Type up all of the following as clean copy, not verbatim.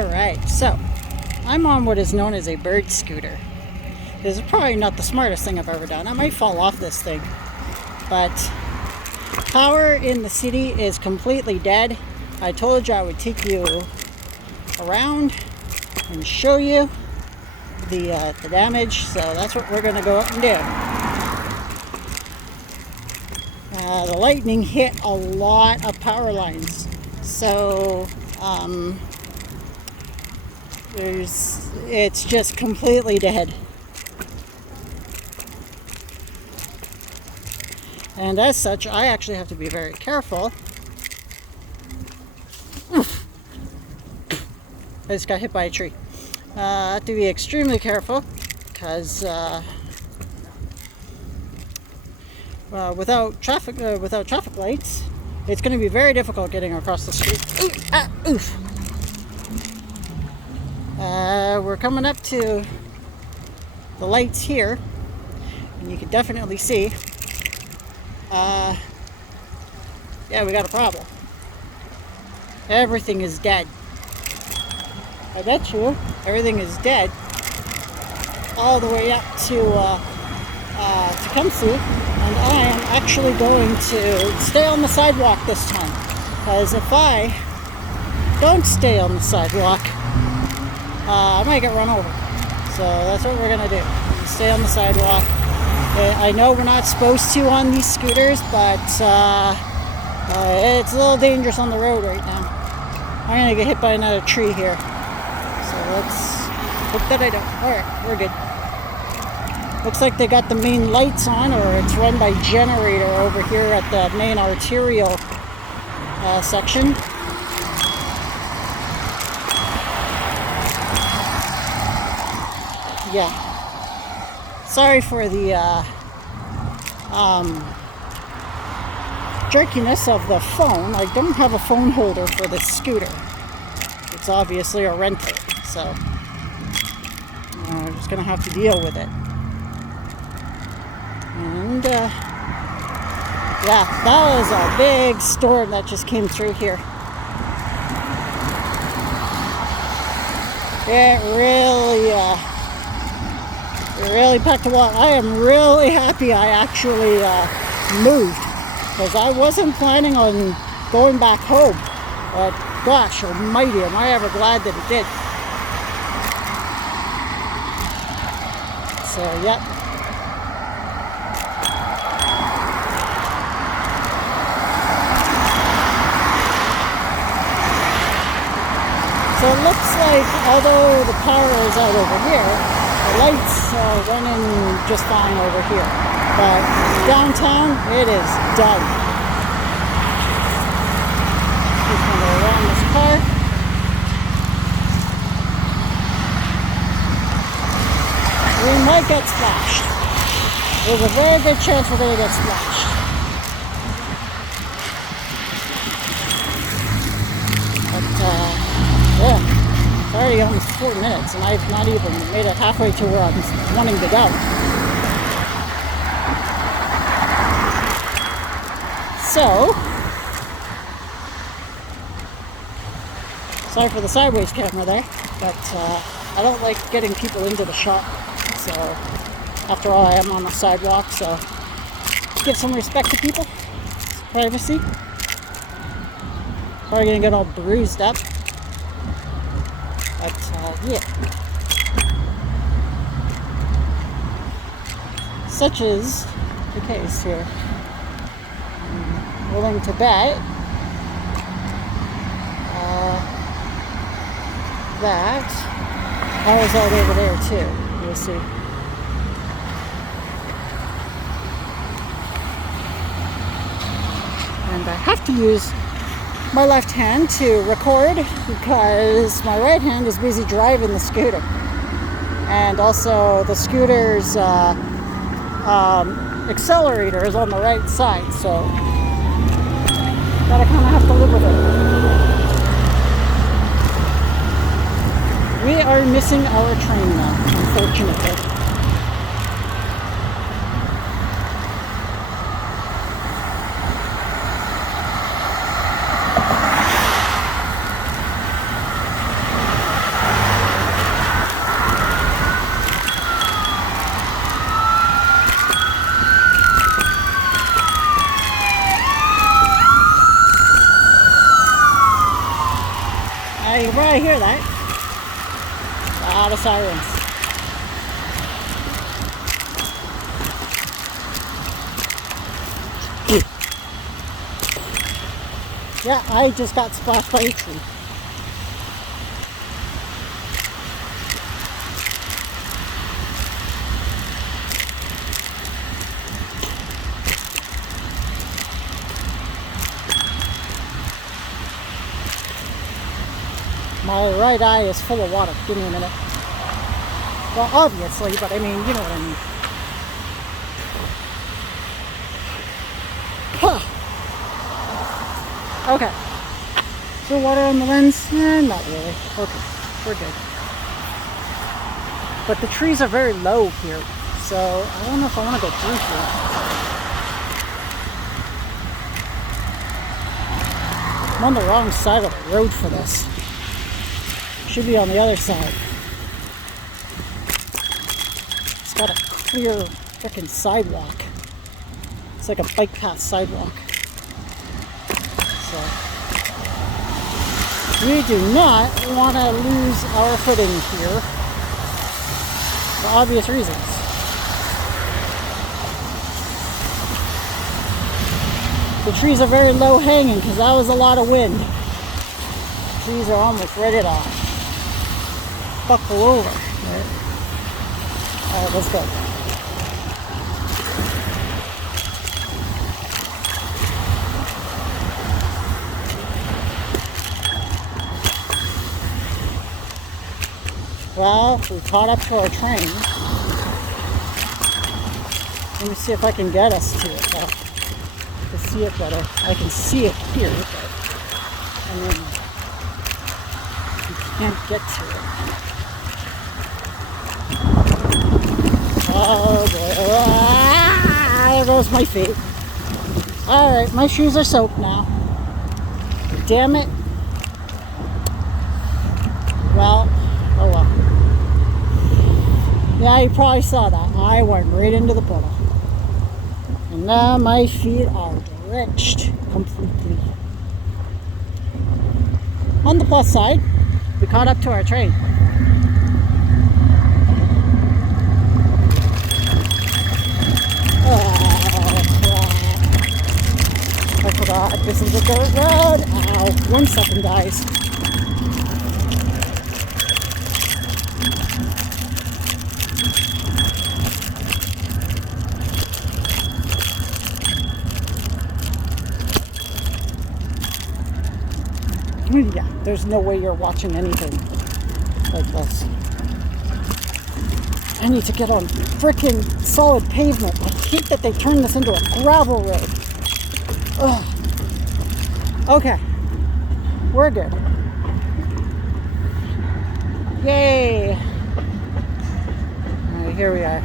Alright, so I'm on what is known as a bird scooter. This is probably not the smartest thing I've ever done. I might fall off this thing. But power in the city is completely dead. I told you I would take you around and show you the damage, so that's what we're going to go up and do. The lightning hit a lot of power lines, so it's just completely dead. And as such, I actually have to be very careful. Oof. I just got hit by a tree. I have to be extremely careful because without traffic lights, it's going to be very difficult getting across the street. Oof! We're coming up to the lights here, and you can definitely see. Yeah, we got a problem. Everything is dead. I bet you everything is dead all the way up to Tecumseh, and I am actually going to stay on the sidewalk this time, because if I don't stay on the sidewalk, I might get run over. So that's what we're gonna do. Stay on the sidewalk. I know we're not supposed to on these scooters, but it's a little dangerous on the road right now. I'm gonna get hit by another tree here. So let's hope that I don't. Alright, we're good. Looks like they got the main lights on, or it's run by generator over here at the main arterial section. Yeah. Sorry for the jerkiness of the phone. I don't have a phone holder for this scooter. It's obviously a rental, so I'm just gonna have to deal with it. And yeah, that was a big storm that just came through here. It really packed a lot. I am really happy I actually moved, because I wasn't planning on going back home. But gosh almighty, am I ever glad that it did. So, yep. So it looks like, although the power is out over here, the lights are running just fine over here. But downtown, it is done. Just going to go around this car. We might get splashed. There's a very good chance we're going to get splashed. But, yeah, it's already almost 4 minutes, and I've not even made it halfway to where I'm wanting to go. So, sorry for the sideways camera there, but I don't like getting people into the shop. So, after all, I am on the sidewalk, so give some respect to people. Privacy. Probably gonna get all bruised up. But, yeah. Such is the case here. I'm willing to bet that power's out over there too. We'll see. And I have to use my left hand to record because my right hand is busy driving the scooter. And also the scooter's accelerator is on the right side, so gotta kind of have to live with it. We are missing our train now, unfortunately. sirens. Yeah, I just got splashed by a tree. My right eye is full of water. Give me a minute. Well, obviously, but I mean, you know what I mean. Huh. Okay. So water on the lens? Not really. Okay, we're good. But the trees are very low here, so I don't know if I want to go through here. I'm on the wrong side of the road for this. Should be on the other side. It's got a clear frickin' sidewalk. It's like a bike path sidewalk. So we do not want to lose our footing here for obvious reasons. The trees are very low hanging because that was a lot of wind. The trees are almost ready to buckle over. Right? Alright, let's go. Well, we caught up to our train. Let me see if I can get us to it. To see it better. I can see it here, but I mean, you can't get to it. Oh boy. Ah, there goes my feet. Alright, my shoes are soaked now. Damn it. Well, oh well. Yeah, you probably saw that. I went right into the puddle. And now my feet are drenched completely. On the plus side, we caught up to our train. Oh, crap. I forgot this is a dirt road. Ow. 1 second, guys. Yeah, there's no way you're watching anything like this. I need to get on freaking solid pavement. I hate that they turned this into a gravel road. Ugh. Okay, we're good. Yay! Alright, here we are.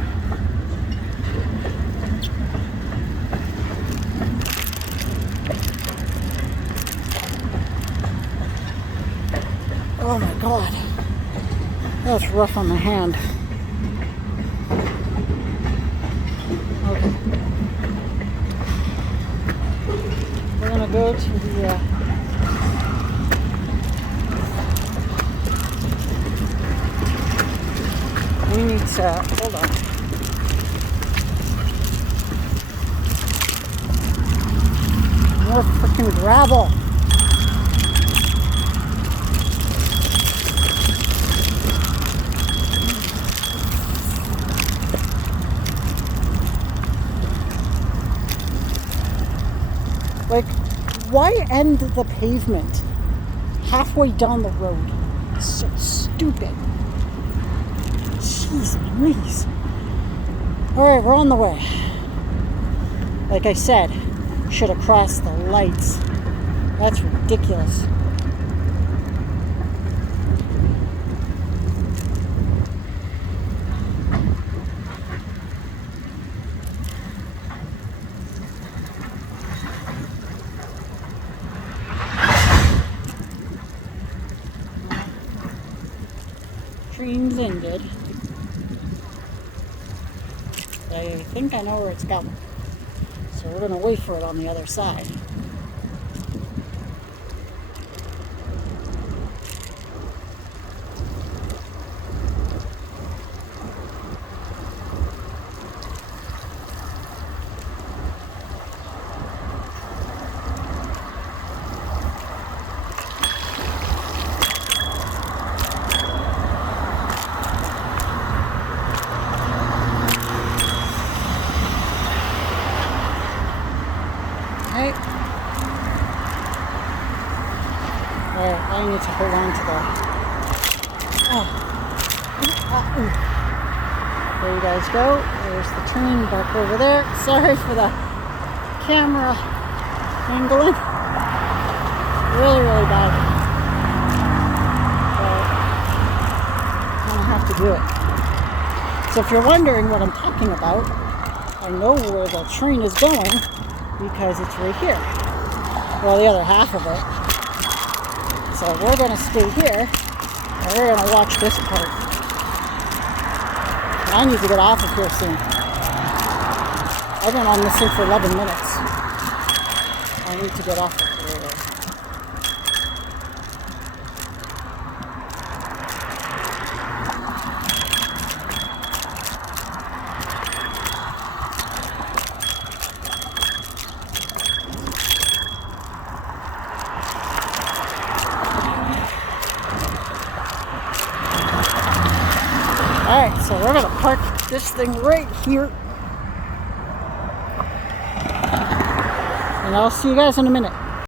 Oh my god, that's rough on the hand. Okay, we're gonna go to the we need to hold on. More freaking gravel. Like, why end the pavement halfway down the road? It's so stupid. Jeez Louise. Alright, we're on the way. Like I said, should have crossed the lights. That's ridiculous. Train's ended. I think I know where it's going. So we're going to wait for it on the other side. I need to hold on to the... There you guys go. There's the train back over there. Sorry for the camera angling. Really, really bad. But I'm gonna have to do it. So if you're wondering what I'm talking about, I know where the train is going because it's right here. Well, the other half of it. So we're gonna stay here and we're gonna watch this part. I need to get off of here soon. I've been on this thing for 11 minutes. I need to get off of here. Alright, so we're gonna park this thing right here. And I'll see you guys in a minute.